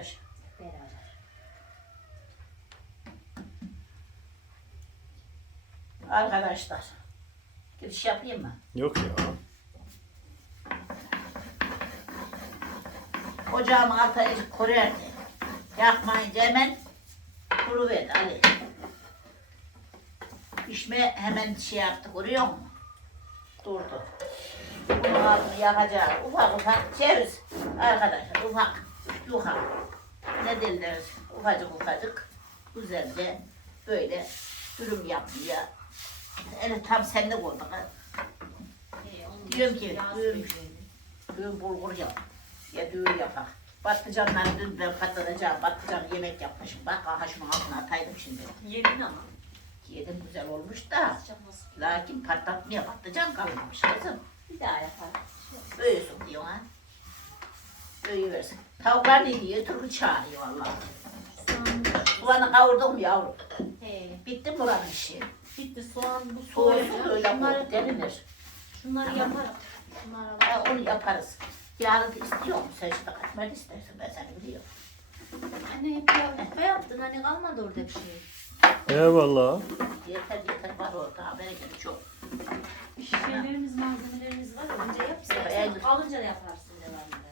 beraber. Beraber. Arkadaşlar. Giriş yapayım mı? Yok ya. Ocağımın altı kurerdi. Yakmayınca hemen kuruverdi Ali. Pişme hemen şey yaptı, görüyor musun? Durdu. Altını yakacağız. Ufak ufak ceviz. Arkadaşlar ufak, yuha. Ne derler? Ufacık ufacık. Güzelce böyle dürüm yapmaya. Evet tam ha. Ee, onun Diyorum ki, sürdüm. Düğün bulgur yap. Ya düğün yapak. Patlıcanları dün ben patlıcan, patlıcan yemek yapmışım. Bak aha şunun altına ataydım şimdi. Yedin ama. Yedim güzel olmuş da. Lakin patlatmaya patlıcan kalmamış kızım. Bir daha yapar. Böyüsün diyor ha. Böyüversin. Tavuklar ne diyor? Türkü çağırıyor vallahi. Soğan. Soğanı kavurdum yavrum. He. Bitti mi buranın işi? Bitti soğan bu Soğusun soğuyacak. öyle Şunları, bu denilir. şunları yaparım. Şunları Ha, var. onu yaparız. Yarın da istiyor musun? Sen şimdi katmer istersin ben seni biliyorum. Anne hep yapa yaptın hani kalmadı orada bir şey. Eyvallah. Yeter yeter var orada habere gel çok. Şeylerimiz malzemelerimiz var. Önce yap. Sen kalınca da yaparsın devam edersin.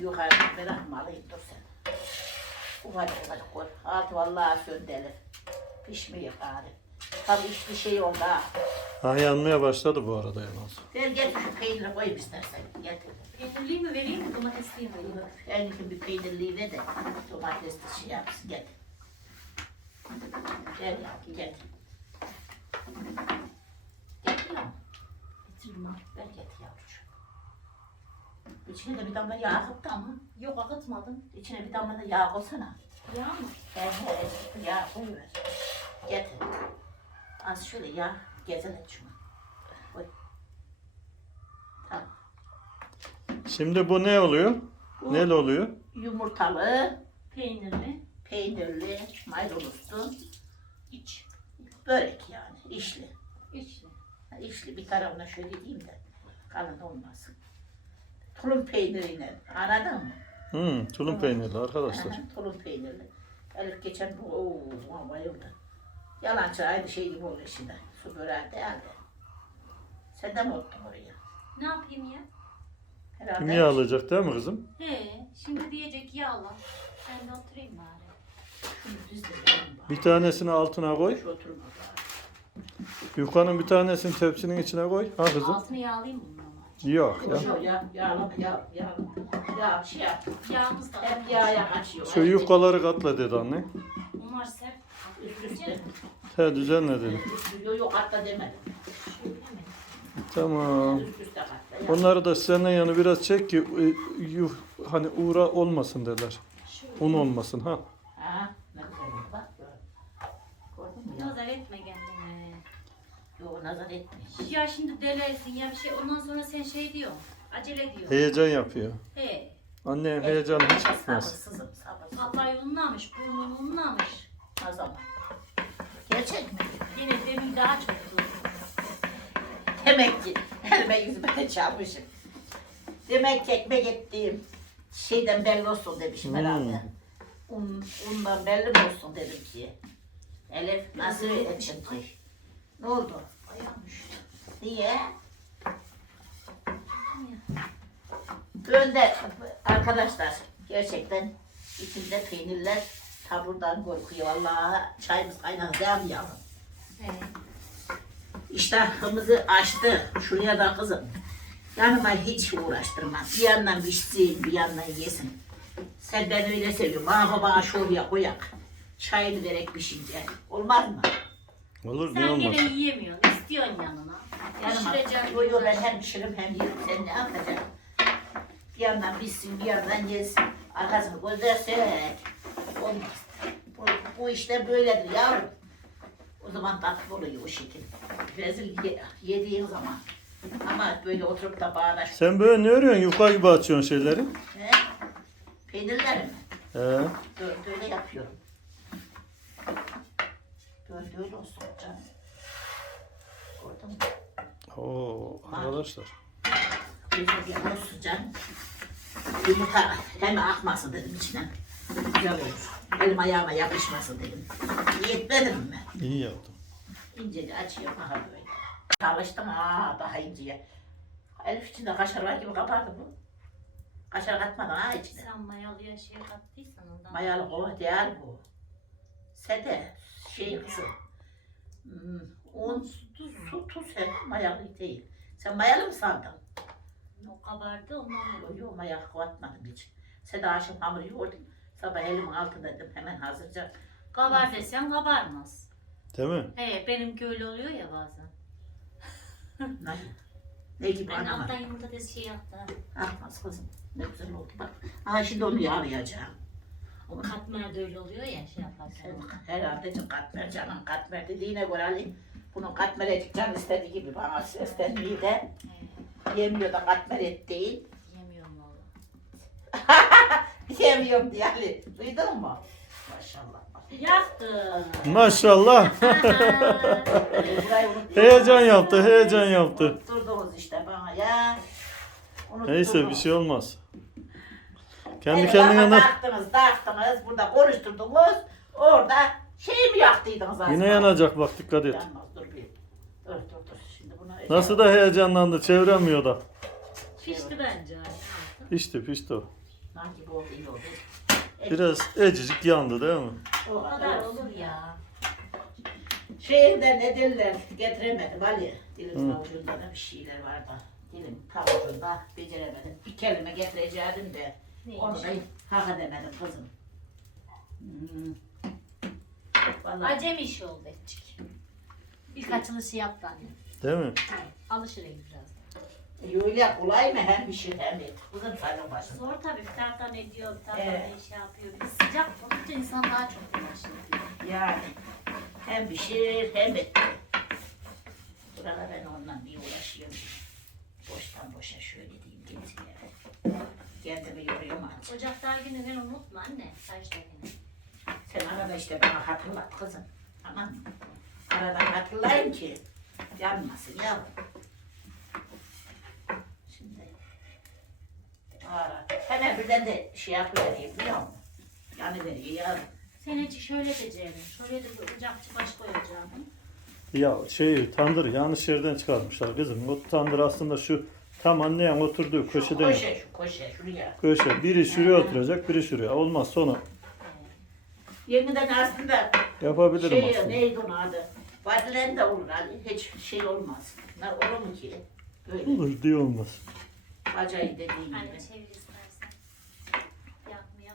Yukarı merak alayım dur sen. Ufacık ufacık koy. Altı vallahi söndelir. Pişmiyor bari. Tam hiçbir şey oldu ha. Ha yanmaya başladı bu arada yalnız. Ver getir şu peyniri koyayım istersen. Getir. Peynirliği mi vereyim domatesliği mi vereyim? Yakın bir peynirliği ver de domatesli şey yapsın. Getir. Gel yavrum getir. Getir yavrum. Getirdim ha. Ver getir. İçine de bir damla yağ akıttı ama. Yok akıtmadım. İçine bir damla da yağ koysana. Yağ mı? He he, yağ koyuver. Getir. Az şöyle yağ gezelet şunu. Koy. Tamam. Şimdi bu ne oluyor? Bu Ne oluyor? yumurtalı, Peynirli. peynirli, maydanozlu iç. börek yani. işli. İçli. İşli bir tarafına şöyle diyeyim de kalın olmasın. Tulum peyniriyle anladın mı? Hmm, tulum peynirli arkadaşlar. Aha, tulum peynirli. Elif geçen bu ooo bayıldı. Yalancı aynı şey gibi oluyor şimdi. Su böreği değildi. Sen de mi ottun oraya? Ne yapayım ya? Herhalde. Kim yağlayacak değil mi kızım? He, şimdi diyecek yağla. Ben de oturayım bari. Biz de. Bir tanesini altına koy. Şu oturma bari. Yukanın bir tanesini tepsinin içine koy. Ha kızım. Altını yağlayayım mı? Yok ya. Şu ya, yağlama, yağ, yağ, yağ, şey yap. Yağımız da Hep yağa kaçıyor. Şu yufkaları katla dedi anne. Onlar sert. Üst üste. He düzenle dedi. Yok yok atla demedim. Tamam. Üst üste katla. ya. Onları da senin yanı biraz çek ki e, yuf, hani uğra olmasın derler. Un olmasın ha. Ha, ne oldu bak. Gördün mü ya? Nazar etme nazar etme. Ya şimdi delersin ya bir şey. Ondan sonra sen şey diyorsun. Acele diyorsun. Heyecan yapıyor. He. Annem heyecanı hiç gitmez. Sabırsızım sabırsızım. Patlayı unlamış, burnunu unlamış. O zaman. Gerçek mi? Yine demin daha çoktu. Demek ki elime yüzüme çalmışım. Demek ki ekmek ettiğim şeyden belli olsun demişim Hmm. herhalde. Un, undan belli mi olsun dedim ki. Elif nasıl ettin ki? Ne oldu? Ayağım. Niye? Önde arkadaşlar gerçekten içinde peynirler taburdan korkuyor. Vallahi çayımız kaynadı mi yavrum? He. İştahımızı açtı. Şuraya da kızım. Yanıma hiç uğraştırma. Bir yandan pişsin, bir yandan yesin. Sen ben öyle seviyorum. Bana bana şuraya koyak. Çayını verek pişince. Olmaz mı? Olur niye Sen olmaz? gene yiyemiyorsun. İstiyorsun yanına. Pişireceksin. Yo yo ben hem pişiririm hem yerim. Sen ne yapacaksın? Bir yandan pişsin, bir yandan yesin. Arkasını gözlersek olmaz. Bu, bu işte böyledir yavrum. O zaman tatlı oluyor o şekil. Rezil ye- yediğin zaman. Ama böyle oturup da bağdaş. Sen böyle ne örüyorsun? Yufka gibi açıyorsun şeyleri. He? Peynirler mi? He. Böyle, böyle yapıyorum. Böyle böyle olsun canım. Mü? Oo arkadaşlar. Yumurta hem akmasın dedim içine. Güzel olur. Elim ayağıma yapışmasın dedim. Yetmedim mi? İyi yaptın. İnceli açıyorum aha böyle. Çalıştım aa daha inceye. Elif içinde kaşar var gibi kabardı bu. Kaşar katmadın ha içine. Sen mayalıya şey kattıysan ondan. Mayalı kova değil bu. Sede şey kızım. Hmm, un, su, su, tuz he, mayalı değil. Sen mayalı mı sandın? O kabardı ondan Yok yok mayalı katmadım hiç. Sede akşam hamur yoğurdum. Sabah elimin altındaydım hemen hazırca. Kabar desen kabarmaz. Değil mi? He benimki öyle oluyor ya bazen. Ne, ne gibi Ben anlamadım. alttan yumurta desi şey yaptı. Akmaz kızım. Ne güzel oldu bak. Aha şimdi onu yağlayacağım. O katmer de öyle oluyor ya şey yaparken. Herhalde katmer canım katmer dediğine göre Ali bunun katmer edecek can istediği gibi bana seslenmeyi de yemiyor da katmer et değil. yemiyorum valla. Yemiyorum diye Ali. Duydun mu? Maşallah. Yaktın. Maşallah. Heyecan yaptı, heyecan yaptı. Unutturdunuz işte bana ya. Neyse bir şey olmaz. Kendi Beni kendine lafa de taktınız, taktınız, burada konuşturdunuz. Orada şey mi yaktıydınız aslında? yine yanacak bak dikkat et. Yanmaz dur bir. Dur dur dur. Şimdi bunu Nasıl da heyecanlandı, çevremiyor da. Pişti bence. Pişti, pişti o. Gibi oldu iyi oldu. Biraz ecicik yandı değil mi? O kadar olur ya. Şeyinde ne diller getiremedim Ali. Dilimin Hı. avucunda da bir şeyler vardı. Dilim tavucunda beceremedim. Bir kelime getireceğim de onu da hak edemedim kızım. Hmm. Vallahi Acemi işi oldu etçik. İlk açılışı yaptı anne. Değil mi? Alışır biraz. öyle kolay mı hem bir şey hem et. Kızım sayın başım. Zor tabii bir taraftan ediyor, bir taraftan Evet. ne şey yapıyor. Bir de sıcak olunca insan daha çok uğraşıyor. Yani hem pişir hem et. Burada ben ondan bir uğraşıyorum. Boştan boşa şöyle diyeyim geziyorum. Kendimi yoruyorum ancak. Ocaklar günü ben unutma anne. Saçlarını. Sen arada işte bana hatırlat kızım. Tamam mı? Aradan hatırlayın ki yanmasın yavrum. Şimdi ara. Hemen birden de şey yapıvereyim biliyor musun? Yani veriyor yavrum. Sen hiç şöyle diyeceğim. Şöyle de bir ocakçı baş koyacağım. Ya şey tandır yanlış yerden çıkarmışlar kızım. O tandır aslında şu tam anneyen oturduğu Şu köşeden. köşe, şu köşe, şuraya. Köşe. Biri şuraya oturacak, biri şuraya. Olmaz sonra Yeniden aslında yapabilirim şey aslında. neydi onun adı? Vadilen de olur Ali. Hiç şey olmaz. Ne olur mu ki? Böyle Olur diye olmaz. bacayı dediğin Anne gibi. çevir istersen. Yakmıyor.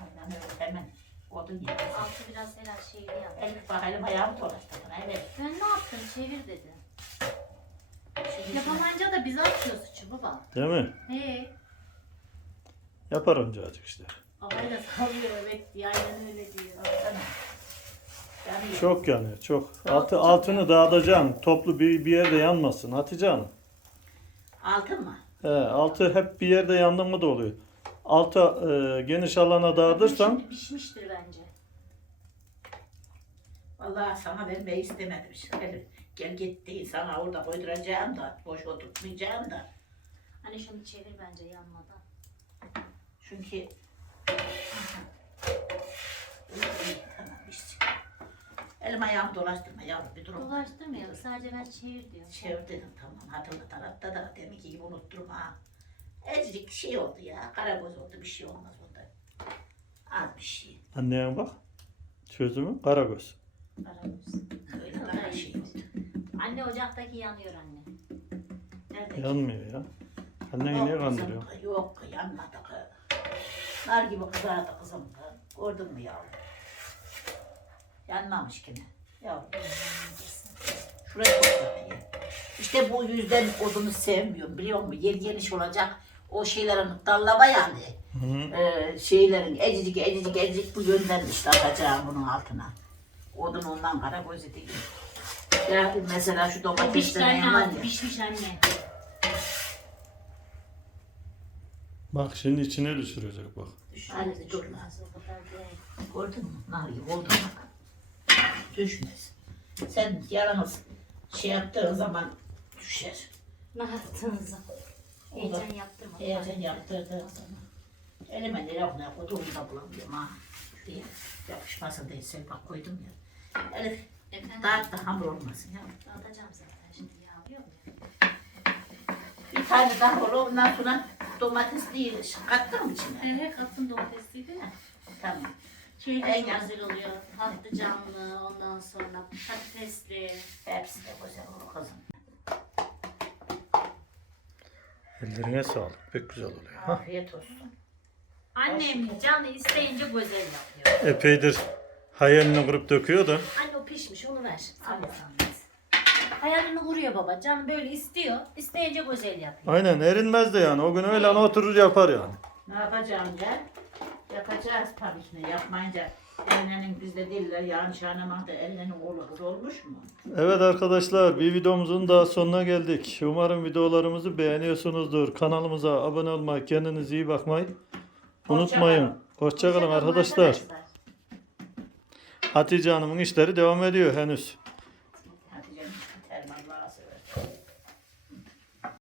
Aynen öyle, Hemen odun yiyor. Altı biraz herhalde şeyli yap. Elif bak elim ayağımı dolaştırdın. Evet. Ben ne yaptım? Çevir dedi. Şimdi Yapamayınca da biz atıyoruz suçu baba. Değil mi? He. Yapar önce azıcık işte. Babayı da sallıyor evet. Yaylan öyle diyor. Baksana. Yanıyor. Çok yanıyor çok. Altı, altını dağıtacaksın. Toplu bir, bir yerde yanmasın. Hatice Hanım. Altın mı? He, altı hep bir yerde yandı mı da oluyor. Altı e, geniş alana dağıtırsan Şimdi pişmiştir bence. Vallahi sana vermeyi istemedim. işte. Elif gel git değil sana orada koyduracağım da boş oturtmayacağım da. Hani şunu çevir bence yanmadan. Çünkü tamam işte. Elim ayağımı dolaştırma yavrum bir durum. Dolaştırmayalım. Sadece ben çevir diyorum. Çevir dedim tamam hatırlat hatta da demek ki gibi unutturma ha. Ecik şey oldu ya karagoz oldu bir şey olmaz onda. Az bir şey. anneye bak. Çözümü karagöz. Karagoz. Öyle daha şey oldu. Anne ocaktaki yanıyor anne. Nerede? Yanmıyor ya. Anneni niye kandırıyor? Yok yanmadı kız. Nar gibi kızardı kızım. kız. Gördün mü yavrum? Yanmamış gene. Yavrum. Şuraya koy. İşte bu yüzden odunu sevmiyorum biliyor musun? Yer geniş olacak. O şeylerin dallama yani. Hı. Ee, şeylerin ecicik ecicik ecicik bu yönden işte atacağım bunun altına. Odun ondan kara gözü değil. Ya mesela şu Pişti domatesleri anne yaman ya. pişmiş anne. Bak şimdi içine düşürecek bak. O kadar değil. Gördün mü? Nar gibi oldu mu? Düşmez. Sen yalnız şey yaptığın zaman düşer. Ne yaptınız? O da- Heyecan yaptırma. Heyecan yaptırdığın zaman Elime ne lafına koyduğumu da bulamıyorum ha. Diye yapışmasın diye selpak koydum ya. Elif Efendim? dağıt da hamur olmasın ya. Dağıtacağım zaten şimdi yağlıyor mu? Bir tane daha olur ondan sonra domates değil kattın mı içine? He he kattım domatesiydi. Tamam. Şey En de güzel oluyor. Patlıcanlı, ondan sonra patatesli. Hepsi de güzel olur kızım. Ellerine sağlık. Pek güzel oluyor. Ha? Afiyet olsun. Annem canı isteyince güzel yapıyor. Epeydir hayalini kurup döküyor da. Anne o pişmiş onu ver. Hayalini kuruyor baba. Canı böyle istiyor. İsteyince güzel yapıyor. Aynen erinmez de yani. O gün öyle ana oturur yapar yani. Ne yapacağım ya? Yapacağız tabii ki. Yapmayınca elinin bizde diller yanlış anlamakta elinin olur olmuş mu? Evet arkadaşlar bir videomuzun daha sonuna geldik. Umarım videolarımızı beğeniyorsunuzdur. Kanalımıza abone olmayı, kendinize iyi bakmayı unutmayın. Hoşçakalın arkadaşlar. Hatice Hanım'ın işleri devam ediyor henüz.